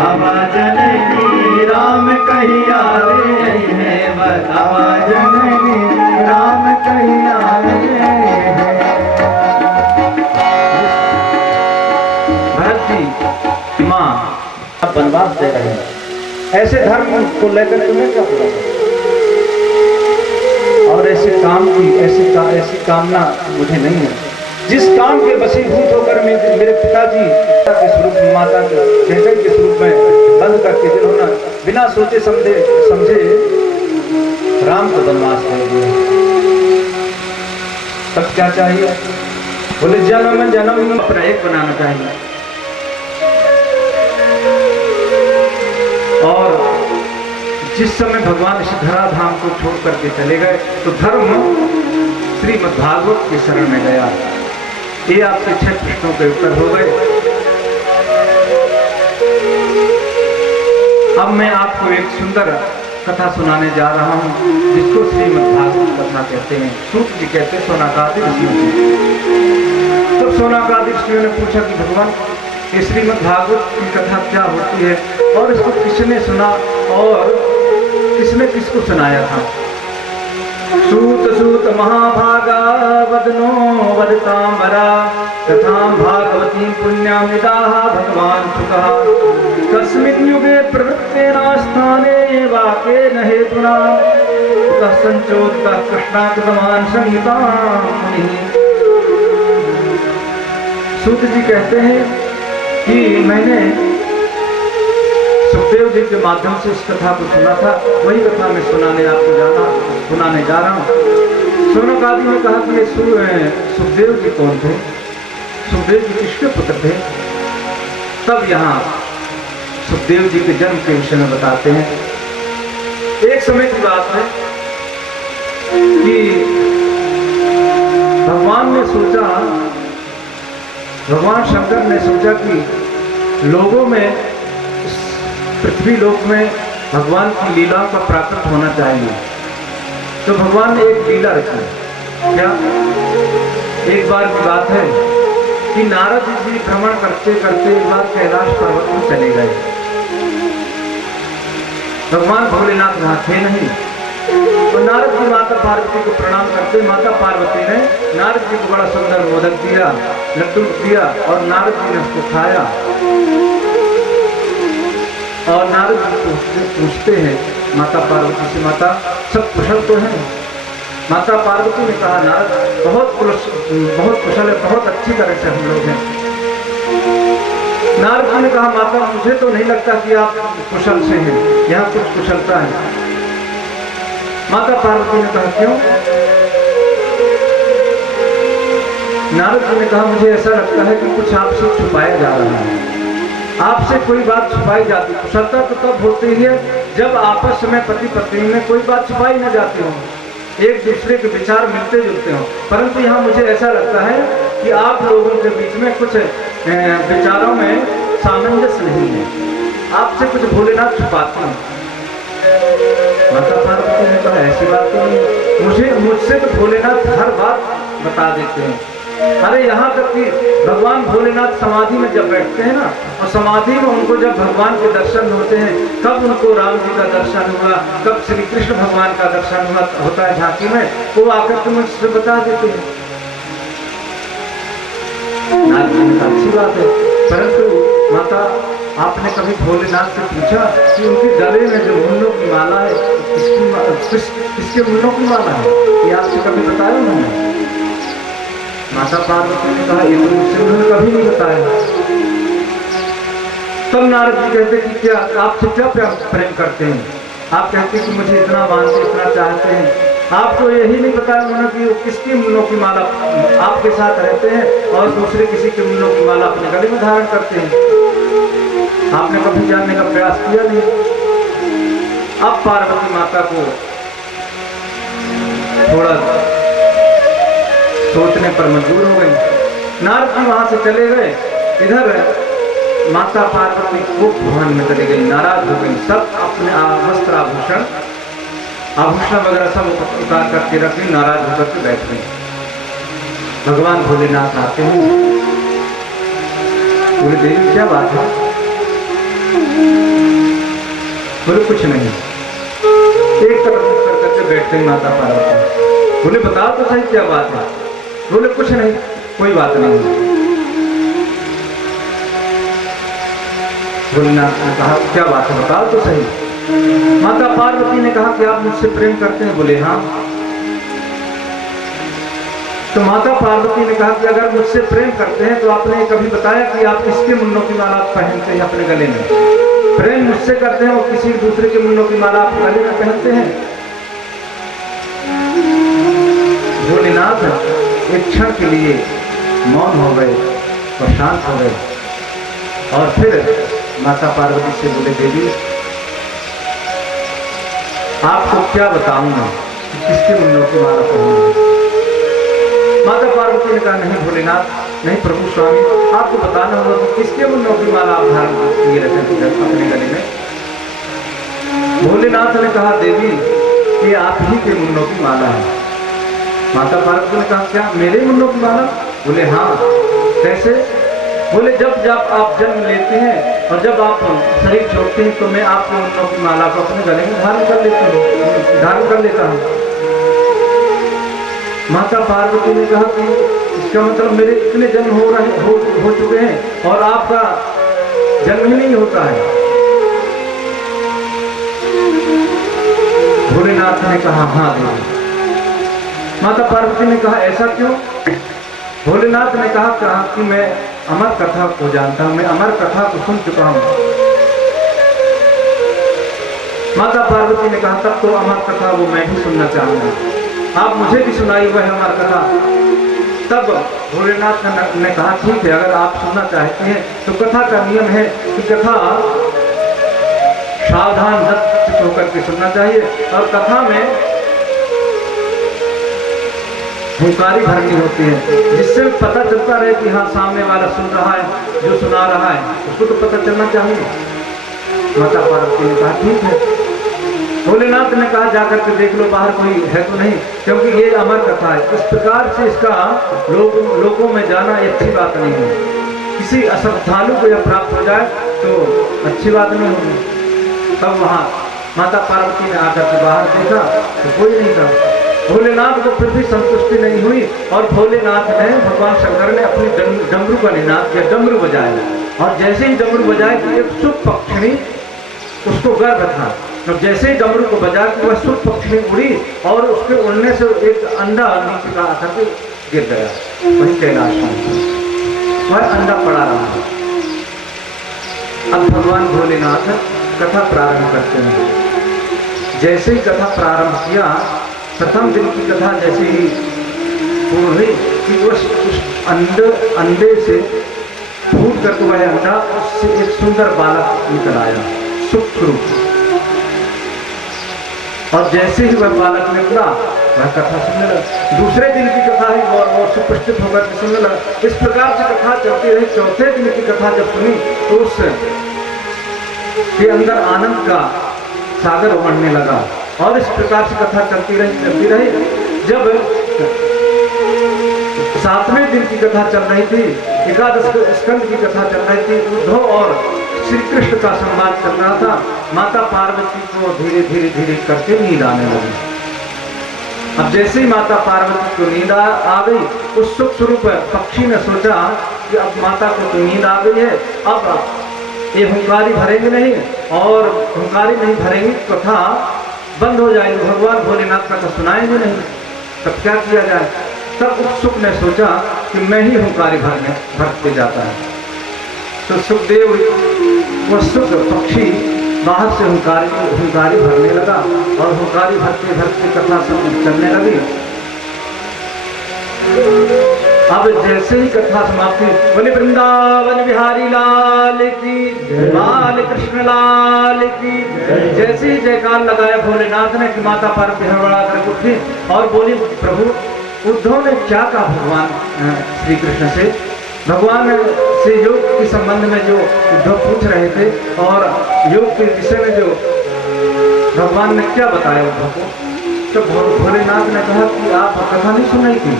बतावा जननी राम कहीं आवे है, बतावा जननी राम कहीं आवे है। भरत जी माँ वनवास दे रहे हैं, ऐसे धर्म को लेकर तुम्हें क्या बुरा और ऐसे काम की ऐसी कामना मुझे नहीं है। जिस काम के वशीभूत होकर मेरे पिताजी के स्वरूप माता कैकेयी के स्वरूप में बंद करके जिन्होंने बिना सोचे समझे राम को वनवास दे दिया, तब क्या चाहिए? बोले जन्म जन्म अपना एक बनाना चाहिए। और जिस समय भगवान इस धराधाम को छोड़ करके चले गए तो धर्म श्रीमद्भागवत की शरण में गया। ये आपके 6 प्रश्नों के उत्तर हो गए। अब मैं आपको एक सुंदर कथा सुनाने जा रहा हूं, जिसको श्रीमद्भागवत कथा कहते हैं। सूत जी कहते हैं शौनकादि ऋषियों को। तब शौनकादि ऋषियों ने पूछा कि भगवान ये श्रीमद्भागवत की कथा क्या होती है और इसको किसने सुना और किसने किसको सुनाया था? सूत सूत महाभागा वदनो वदतांबरा तथां भागवती पुण्यामिदाः भगवान सुतः कस्मिन् युगे प्रवृत्तेनास्थाने वाकेन हेतुना ततः संचोदितः कृष्णाकृतवान् संहितां मुनिः। सूत जी कहते हैं कि मैंने सुखदेव जी के माध्यम से इस कथा को सुना था, वही कथा मैं सुनाने जा रहा हूँ। शौनकादि ने कहा कि ये सुखदेव जी कौन थे, सुखदेव जी किसके पुत्र थे? तब यहाँ सुखदेव जी के जन्म के विषय में बताते हैं। एक समय की बात है कि भगवान शंकर ने सोचा कि लोगों में पृथ्वी लोक में भगवान की लीलाओं का प्राकट होना चाहिए। तो भगवान ने एक लीला रखी। क्या? एक बार की बात है कि नारद जी भ्रमण करते करते एक बार कैलाश पर्वत में चले गए। भगवान भोलेनाथ वहां थे नहीं, तो नारद जी माता पार्वती को प्रणाम करते माता पार्वती ने नारद जी को बड़ा सुंदर मोदक दिया, लड्डू दिया और नारद जी ने उसको खाया। और नारद जी पूछते हैं माता पार्वती से, माता सब कुशल तो हैं? माता पार्वती ने कहा नारद बहुत कुशल है, बहुत अच्छी तरह से हम लोग हैं। नारद जी ने कहा माता मुझे तो नहीं लगता कि आप कुशल से हैं, यहाँ कुछ कुशलता है। माता पार्वती ने कहा क्यों? नारद जी ने कहा मुझे ऐसा लगता है कि कुछ आपसे छुपाया जा रहा है, आपसे कोई बात छुपाई जाती। कुशलता तो तब होती है जब आपस में पति पत्नी में कोई बात छुपाई न जाती हो, एक दूसरे के विचार मिलते जुलते हो। परंतु यहाँ मुझे ऐसा लगता है कि आप लोगों के बीच में कुछ विचारों में सामंजस्य नहीं है, आपसे कुछ भोलेनाथ छुपाते हैं। माता पार्वती ने कहा ऐसी बात तो नहीं, मुझसे तो भोलेनाथ हर बात बता देते हैं। अरे यहाँ तक कि भगवान भोलेनाथ समाधि में जब बैठते हैं ना, और समाधि में उनको जब भगवान के दर्शन होते हैं, कब उनको राम जी का दर्शन हुआ, कब श्री कृष्ण भगवान का दर्शन होता है झांकी में, वो आकर के मुझसे बता देते हैं। नारद जी ने कहा अच्छी बात है, परंतु माता आपने कभी भोलेनाथ से पूछा कि उनके गले में जो मुन्नों की माला है किसके मुन्नों की माला है? ये आपसे कभी बताया उन्होंने? माता पार्वती ने कहा ये तो मुझसे उन्होंने कभी नहीं बताया। तब नारद जी कहते कि क्या आपसे क्या प्रेम करते हैं? आप कहते कि मुझे इतना मानते इतना चाहते हैं, आपको यही नहीं बताया उन्होंने कि वो किसकी मुन्नों की माला आपके साथ रहते हैं और दूसरे किसी के मुन्नों की माला अपने गले में धारण करते हैं? आपने कभी जानने का प्रयास किया नहीं। अब पार्वती माता को थोड़ा सोचने पर मजबूर हो गई। नारद जी वहां से चले गए, इधर माता पार्वती को भवन में चली गई, नाराज हो गई। सब अपने वस्त्र आभूषण वगैरह सब उतार करके रखी, नाराज होकर के बैठ गई। भगवान भोलेनाथ आते हैं, बोले देवी क्या बात है? बोले कुछ नहीं। एक तरफ उत्तर करके बैठते हैं माता पार्वती। बोले बताओ तो सही क्या बात है। बोले कुछ नहीं, कोई बात नहीं। भोलेनाथ ने कहा क्या बात है बताओ तो सही। माता पार्वती ने कहा कि आप मुझसे प्रेम करते हैं। बोले हाँ। तो माता पार्वती ने कहा कि अगर मुझसे प्रेम करते हैं तो आपने कभी बताया कि आप किसके मुन्नों की माला पहनते हैं अपने गले में। प्रेम मुझसे करते हैं और किसी दूसरे के मुन्नों की माला आप गले में पहनते हैं। भोलेनाथ एक क्षण के लिए मौन हो गए और शांत हो गए और फिर माता पार्वती से बोले देवी आपको क्या बताऊंगा कि किसके मुन्नों की माला पहनूंगी। माता पार्वती ने कहा नहीं भोलेनाथ नहीं प्रभु स्वामी आपको बताना होगा कि किसके मुन्नों की माला आप धारण किए रहते हैं अपने गले में। भोलेनाथ ने कहा देवी ये आप ही के मुन्नों की माला है। माता पार्वती ने कहा क्या मेरे मुन्नों की माला। बोले हाँ। कैसे। बोले जब जब आप जन्म लेते हैं और जब आप शरीर छोड़ते हैं तो मैं आपके मुन्नों की माला को अपने गले में धारण कर लेता हूँ। माता पार्वती ने कहा कि इसका मतलब मेरे इतने जन्म हो चुके हैं और आपका जन्म ही नहीं होता है। भोलेनाथ ने कहा हाँ देवी। माता पार्वती ने कहा ऐसा क्यों। भोलेनाथ ने कहा कि मैं अमर कथा को जानता हूं, मैं अमर कथा को सुन चुका हूं। माता पार्वती ने कहा तब तो अमर कथा वो मैं भी सुनना चाहूंगा, आप मुझे भी सुनाई वह अमर कथा। तब भोलेनाथ ने कहा ठीक है अगर आप सुनना चाहते हैं तो कथा का नियम है कि कथा सावधान चित्त होकर के सुनना चाहिए और कथा में हुंकारी भरनी होती है जिससे पता चलता रहे कि हाँ सामने वाला सुन रहा है, जो सुना रहा है उसको तो पता चलना चाहिए। माता पार्वती ने कहा ठीक है। भोलेनाथ ने कहा जाकर के देख लो बाहर कोई है तो नहीं, क्योंकि ये अमर कथा है। इस प्रकार से इसका लोगों में जाना ये अच्छी बात नहीं है। किसी अश्रद्धालु को यह प्राप्त हो जाए तो अच्छी बात नहीं होगी। तब वहाँ माता पार्वती ने आकर के बाहर देखा तो कोई नहीं था। भोलेनाथ को फिर भी संतुष्टि नहीं हुई और भोलेनाथ ने भगवान शंकर ने अपनी डमरू का निनाद किया, डमरू बजाया और जैसे ही डमरू बजाए तो एक सुख पक्षिणी उसको गर्व था। तो जैसे ही डमरू को बजा के वह सुख पक्षिणी उड़ी और उसके उड़ने से एक अंडा नीचे का आकर के गिर गया वही कैलाश में, वह अंडा पड़ा रहा। अब भगवान भोलेनाथ कथा प्रारंभ करते हैं। जैसे ही कथा प्रारंभ किया प्रथम दिन की कथा जैसे ही पूर्ण हुई कि उस अंडे से फूट करके वह अंडा उससे एक सुंदर बालक निकल आया सुखरूप। और जैसे ही वह बालक निकला वह कथा सुनने लगा। दूसरे दिन की कथा ही और सुप्रस्थित होकर के सुनने लगा। इस प्रकार से कथा चलती रही। चौथे दिन की कथा जब सुनी तो उसके अंदर आनंद का सागर उमड़ने लगा और इस प्रकार से कथा चलती रही। जब सातवें दिन की कथा चल रही थी, एकादश स्कंद की कथा चल रही थी, उद्धव और श्री कृष्ण का संवाद चल रहा था। माता पार्वती को धीरे धीरे धीरे करके नींद आने लगी। अब जैसे ही माता पार्वती को नींद आ गई उस सुख स्वरूप पक्षी ने सोचा कि अब माता को तो नींद आ गई है, अब ये हुंकारी भरेंगे नहीं और हुंकारी नहीं भरेंगे कथा बंद हो जाएगी, भगवान भोलेनाथ का तो सुनाएंगे नहीं, तब क्या किया जाए। तब सुख ने सोचा कि मैं ही हुंकारी भरते जाता है। तो सुखदेव वो सुख पक्षी बाहर से हुंकारी भरने लगा और हुंकारी भरते भरते कथा चलने लगी। अब जैसे ही कथा समाप्ति बोले वृंदावन बिहारी लाल की, बाल कृष्ण लाल की। जैसे ही जयकार लगाया भोलेनाथ ने कि माता पार्वती हड़बड़ा कर उठी और बोली प्रभु उद्धव ने क्या कहा भगवान श्री कृष्ण से। भगवान से योग के संबंध में जो उद्धव पूछ रहे थे और योग के विषय में जो भगवान ने क्या बताया उद्धव को, तो भोलेनाथ ने कहा कि आप कथा नहीं सुनाई थी।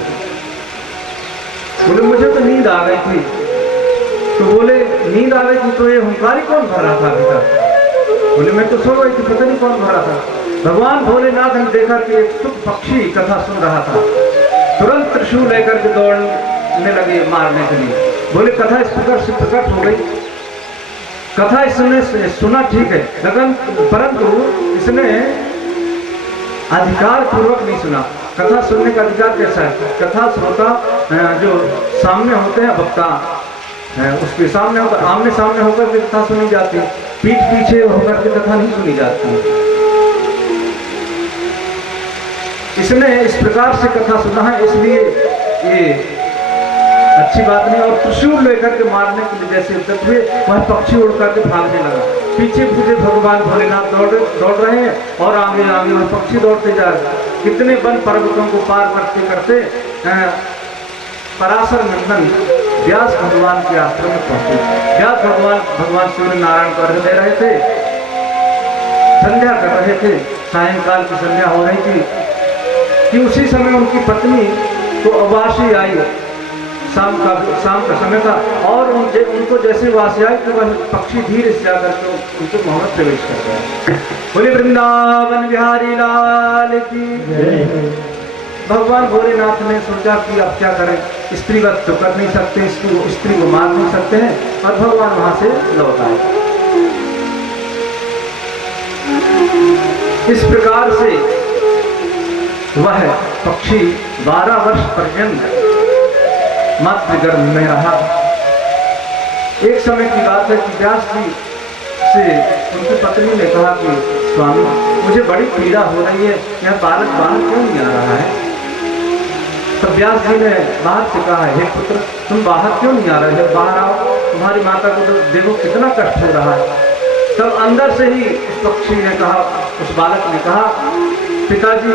बोले मुझे तो नींद आ गई थी। तो बोले नींद आ रही थी तो ये हुंकारी कौन भर रहा था अभी तक? बोले मैं तो सो रही थी, पता नहीं कौन भर रहा था। भगवान भोलेनाथ ने देखा कि एक सुख पक्षी कथा सुन रहा था, तुरंत त्रिशूल लेकर के दौड़ने लगे मारने के लिए। बोले कथा इस प्रकार से प्रकट हो गई। कथा इसने सुना ठीक है, लेकिन परंतु इसने अधिकार पूर्वक नहीं सुना। कथा सुनने का अधिकार कैसा है? कथा श्रोता जो सामने होते हैं वक्ता उसके सामने होकर आमने सामने होकर के कथा सुनी जाती है, पीठ पीछे होकर के कथा नहीं सुनी जाती। इसने इस प्रकार से कथा सुना है, इसलिए ये अच्छी बात नहीं। और त्रिशूल लेकर के मारने के लिए जैसे उद्यत हुए, वह पक्षी उड़ करके भागने लगा। पीछे पीछे भगवान भोलेनाथ दौड़ रहे हैं और आगे आगे वह पक्षी दौड़ते जा रहे हैं। कितने वन पर्वतों को पार करते करते पराशर नंदन व्यास भगवान के आश्रम में पहुंचे। व्यास भगवान सूर्य नारायण को अर्घ्य दे रहे थे, संध्या कर रहे थे, सायंकाल की संध्या हो रही थी कि उसी समय उनकी पत्नी को अवासी आई। शाम का समय था और उनको जैसे वासी आई तो वह पक्षी धीरे से जाकर के उनको मोहम्मद प्रवेश कर गया। बोले वृंदावन बिहारी लाल की जय। भगवान भोलेनाथ ने सोचा कि अब क्या करें, स्त्री वक्त तो कर नहीं सकते, स्त्री को मार नहीं सकते हैं, और भगवान वहां से लौट आए। इस प्रकार से वह पक्षी 12 वर्ष पर्यंत मातृगर्भ में रहा। एक समय की बात है कि व्यास जी से उनकी पत्नी ने कहा कि स्वामी मुझे बड़ी पीड़ा हो रही है, यह बालक बाहर क्यों नहीं आ रहा है? तब व्यास जी ने बाहर से कहा, हे पुत्र तुम बाहर क्यों नहीं आ रहे हो? बाहर आओ, तुम्हारी माता को तो देखो कितना कष्ट हो रहा है। तब अंदर से ही उस पक्षी ने कहा, उस बालक ने कहा, पिताजी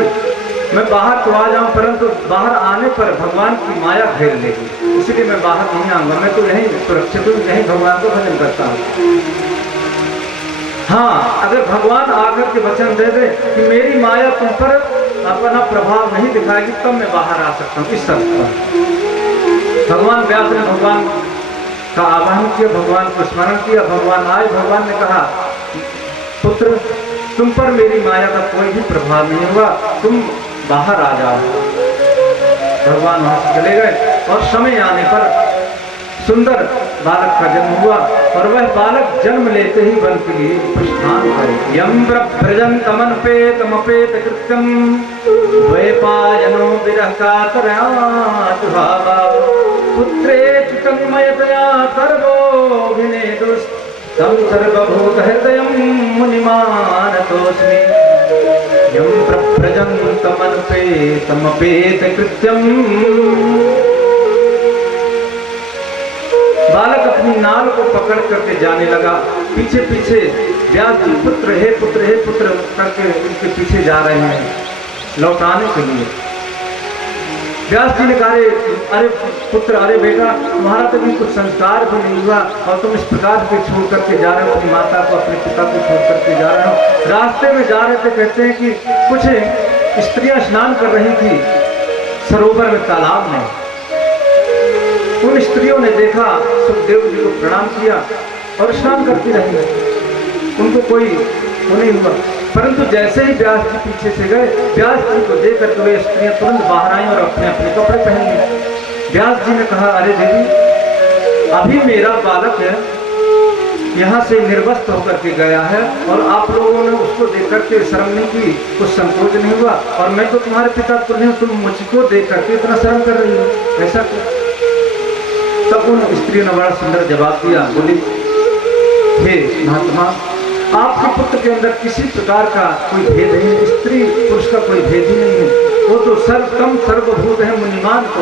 मैं बाहर तो आ जाऊं परंतु बाहर आने पर भगवान की माया घेर लेगी, इसलिए मैं बाहर नहीं आऊंगा, मैं तो यहीं सुरक्षित हूँ, यहीं भगवान को भजन करता हूँ। हाँ, अगर भगवान आकर के वचन दे दे कि मेरी माया तुम पर अपना प्रभाव नहीं दिखाएगी तब मैं बाहर आ सकता हूँ। इस शर्त पर भगवान व्यास ने भगवान का आवाहन किया, भगवान को स्मरण किया, भगवान आए। भगवान ने कहा, पुत्र तुम पर मेरी माया का कोई भी प्रभाव नहीं हुआ, तुम बाहर आ जाओ। भगवान वहां से चले गए और समय आने पर सुंदर बालक का जन्म हुआ और वह बालक जन्म लेते ही वन के लिए प्रस्थान करे। यम व्रजन्तमनुपेतमपेत कृत्यम द्वैपायनो विरह कातरात् भावा पुत्रे तन्मयतया सर्वोऽभिनेदुस् तं सर्वभूत हृदयं मुनिमानतोऽस्मि। यं प्रव्रजन्तमनुपेतमपेत कृत्यम। बालक अपनी नाल को पकड़ करके जाने लगा, पीछे पीछे व्यास जी पुत्र हे पुत्र करके उनके पीछे जा रहे हैं लौटाने के लिए। व्यास जी ने कहा, अरे पुत्र, अरे बेटा तुम्हारा तो भी कुछ संस्कार भी नहीं हुआ और तुम इस प्रकार के छोड़ करके जा रहे हो, अपनी माता को अपने पिता को छोड़ करके जा रहे हो। रास्ते में जा रहे थे, कहते हैं कि कुछ स्त्रियां स्नान कर रही थी सरोवर में, तालाब में। उन स्त्रियों ने देखा, सुखदेव जी को प्रणाम किया और स्नान करती रही, उनको कोई वो नहीं हुआ। परंतु जैसे ही व्यास जी पीछे से गए, व्यास जी को देख कर वे स्त्रियां तुरंत बाहर आई और अपने अपने कपड़े पहन लिए। व्यास जी ने कहा, अरे देवी अभी मेरा बालक है यहाँ से निर्वस्त्र होकर के गया है और आप लोगों ने उसको देख करके शर्म नहीं की, कुछ संकोच नहीं हुआ, और मैं तो तुम्हारे पिता तो नहीं, तुम मुझको देख करके इतना शर्म कर रही हो, ऐसा क्यों? तब उन स्त्री ने बड़ा सुंदर जवाब दिया, बोली, हे महात्मा आपके पुत्र के अंदर किसी प्रकार का कोई भेद नहीं है, स्त्री पुरुष का कोई भेद ही नहीं है, वो तो सर्वोत्तम सर्वभूत है, मुनिमान तो